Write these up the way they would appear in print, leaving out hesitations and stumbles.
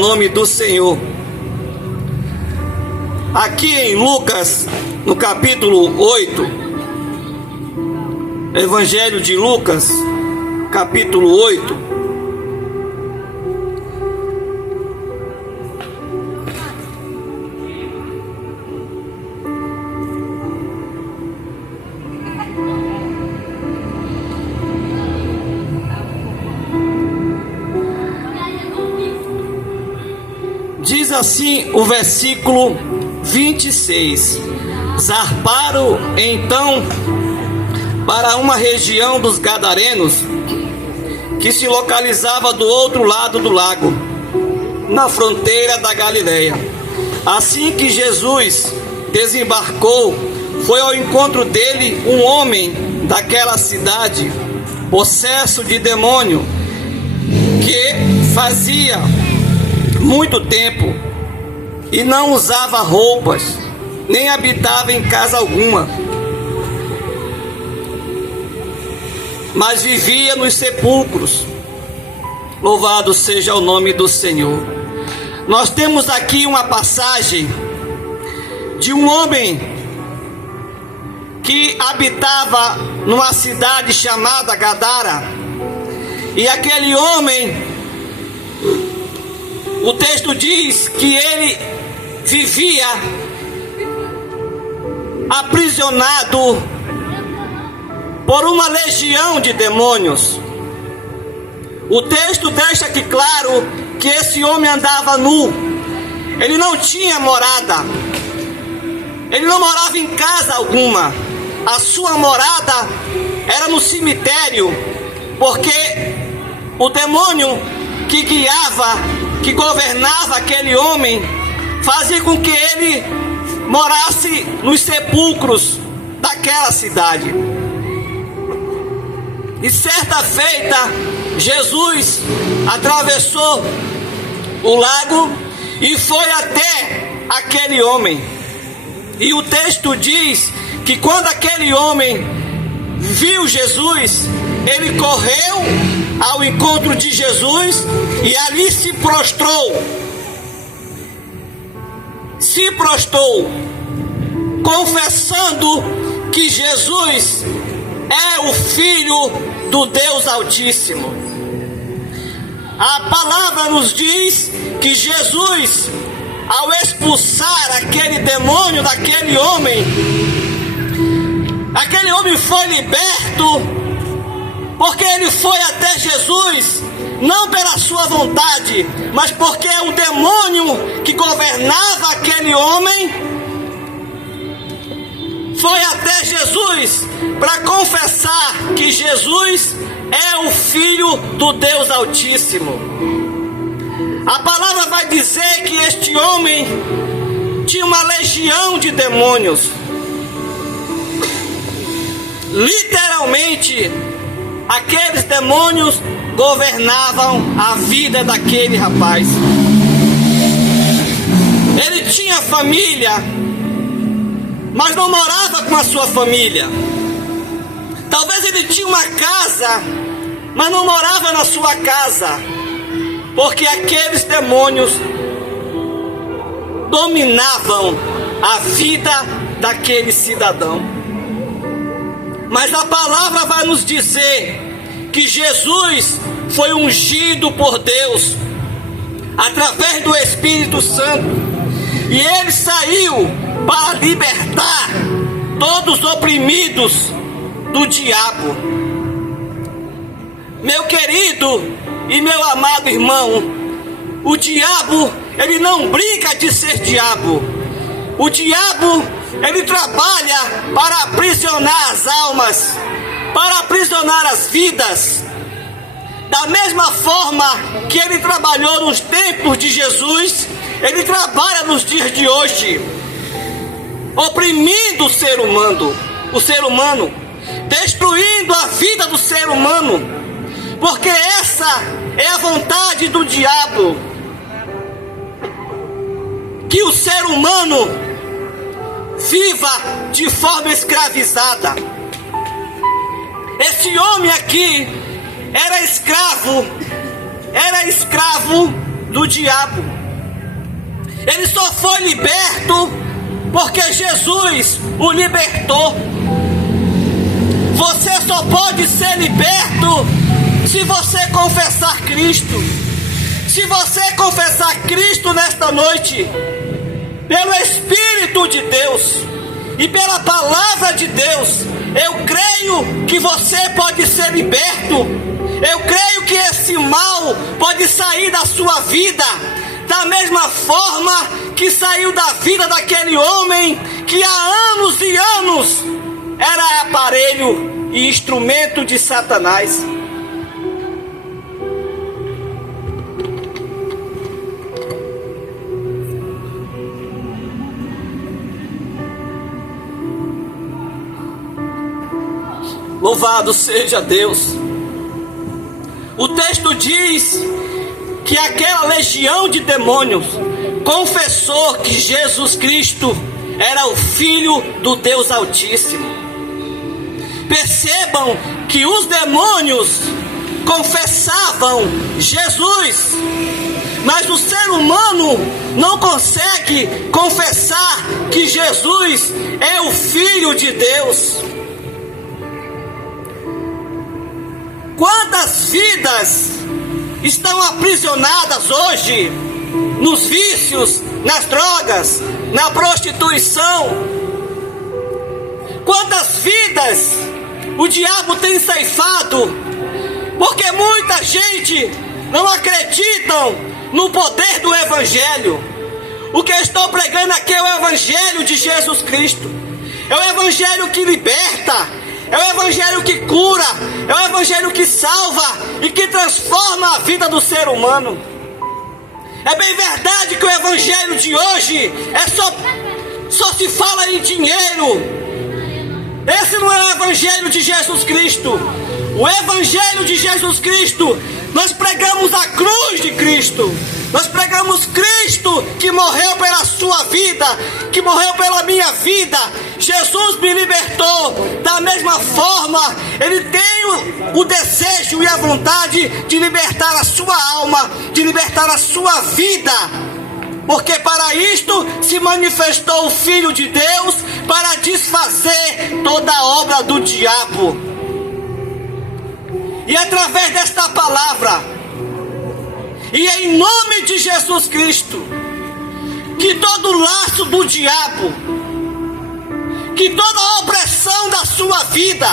Nome do Senhor. Aqui em Lucas, no capítulo 8, Evangelho de Lucas, capítulo 8. Diz assim o versículo 26: Zarparam então para uma região dos Gadarenos, que se localizava do outro lado do lago, na fronteira da Galileia. Assim que Jesus desembarcou, foi ao encontro dele um homem daquela cidade, possesso de demônio, que fazia muito tempo e não usava roupas, nem habitava em casa alguma, mas vivia nos sepulcros. Louvado seja o nome do Senhor. Nós temos aqui uma passagem de um homem que habitava numa cidade chamada Gadara, e aquele homem, o texto diz que ele vivia aprisionado por uma legião de demônios. O texto deixa aqui claro que esse homem andava nu. Ele não tinha morada. Ele não morava em casa alguma. A sua morada era no cemitério, porque o demônio que guiava, que governava aquele homem, fazia com que ele morasse nos sepulcros daquela cidade. E certa feita, Jesus atravessou o lago e foi até aquele homem. E o texto diz que quando aquele homem viu Jesus, ele correu ao encontro de Jesus e ali se prostrou, confessando que Jesus é o Filho do Deus Altíssimo. A palavra nos diz que Jesus, ao expulsar aquele demônio daquele homem, aquele homem foi liberto, porque ele foi até Jesus, não pela sua vontade, mas porque o demônio que governava aquele homem foi até Jesus para confessar que Jesus é o Filho do Deus Altíssimo. A palavra vai dizer que este homem tinha uma legião de demônios. Literalmente, aqueles demônios governavam a vida daquele rapaz. Ele tinha família, mas não morava com a sua família. Talvez ele tinha uma casa, mas não morava na sua casa, porque aqueles demônios dominavam a vida daquele cidadão. Mas a palavra vai nos dizer que Jesus foi ungido por Deus através do Espírito Santo, e ele saiu para libertar todos os oprimidos do diabo. Meu querido e meu amado irmão, o diabo, ele não brinca de ser diabo. O diabo, ele trabalha para aprisionar as almas, para aprisionar as vidas. Da mesma forma que ele trabalhou nos tempos de Jesus, ele trabalha nos dias de hoje, oprimindo o ser humano, destruindo a vida do ser humano, porque essa é a vontade do diabo, que o ser humano viva de forma escravizada. Esse homem aqui era escravo do diabo. Ele só foi liberto porque Jesus o libertou. Você só pode ser liberto se você confessar Cristo. Se você confessar Cristo nesta noite, pelo Espírito de Deus e pela palavra de Deus, eu creio que você pode ser liberto. Eu creio que esse mal pode sair da sua vida, da mesma forma que saiu da vida daquele homem que há anos e anos era aparelho e instrumento de Satanás. Louvado seja Deus. O texto diz que aquela legião de demônios confessou que Jesus Cristo era o Filho do Deus Altíssimo. Percebam que os demônios confessavam Jesus, mas o ser humano não consegue confessar que Jesus é o Filho de Deus. Quantas vidas estão aprisionadas hoje nos vícios, nas drogas, na prostituição? Quantas vidas o diabo tem ceifado? Porque muita gente não acreditam no poder do Evangelho. O que eu estou pregando aqui é o Evangelho de Jesus Cristo. É o Evangelho que liberta. É o Evangelho que cura, é o Evangelho que salva e que transforma a vida do ser humano. É bem verdade que o Evangelho de hoje só se fala em dinheiro. Esse não é o Evangelho de Jesus Cristo. O Evangelho de Jesus Cristo, nós pregamos a cruz de Cristo. Nós pregamos Cristo que morreu pela sua vida, que morreu pela minha vida. Jesus me libertou. Da mesma forma, Ele tem o desejo e a vontade de libertar a sua alma, de libertar a sua vida. Porque para isto se manifestou o Filho de Deus, para desfazer toda a obra do diabo. E através desta palavra, e em nome de Jesus Cristo, que todo laço do diabo, que toda opressão da sua vida,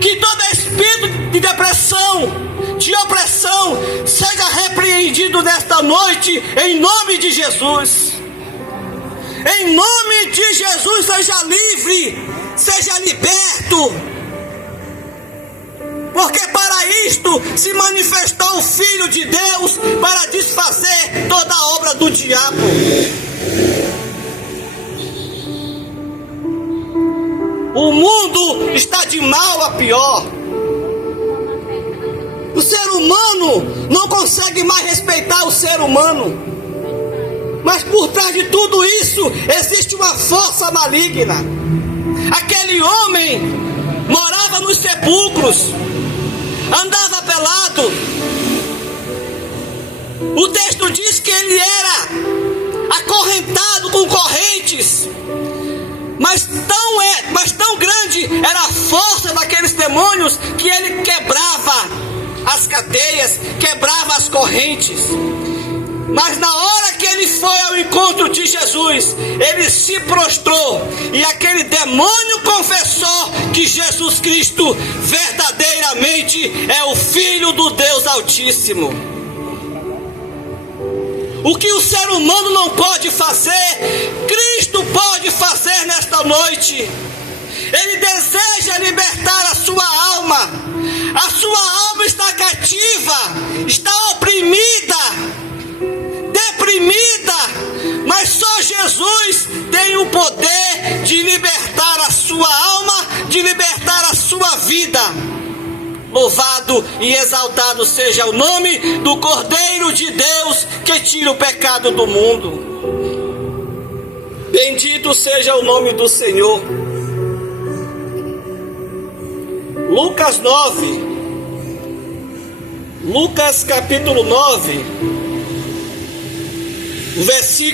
que todo espírito de depressão, de opressão, seja repreendido nesta noite, em nome de Jesus. Em nome de Jesus, seja livre, seja liberto. Porque para isto se manifestou o Filho de Deus, para desfazer toda a obra do diabo. O mundo está de mal a pior. O ser humano não consegue mais respeitar o ser humano. Mas por trás de tudo isso existe uma força maligna. Aquele homem morava nos sepulcros, andava pelado. O texto diz que ele era acorrentado com correntes. Mas tão grande era a força daqueles demônios que ele quebrava as cadeias, quebrava as correntes. Mas na hora que ele foi ao encontro de Jesus, ele se prostrou e aquele demônio confessou que Jesus Cristo verdadeiramente é o Filho do Deus Altíssimo. O que o ser humano não pode fazer, Cristo pode fazer nesta noite. Ele deseja libertar a sua alma. A sua alma está cativa, está oprimida, deprimida, mas só Jesus tem o poder de libertar a sua alma, de libertar a sua vida. Louvado e exaltado seja o nome do Cordeiro de Deus que tira o pecado do mundo. Bendito seja o nome do Senhor. Lucas 9, Lucas capítulo 9, versículo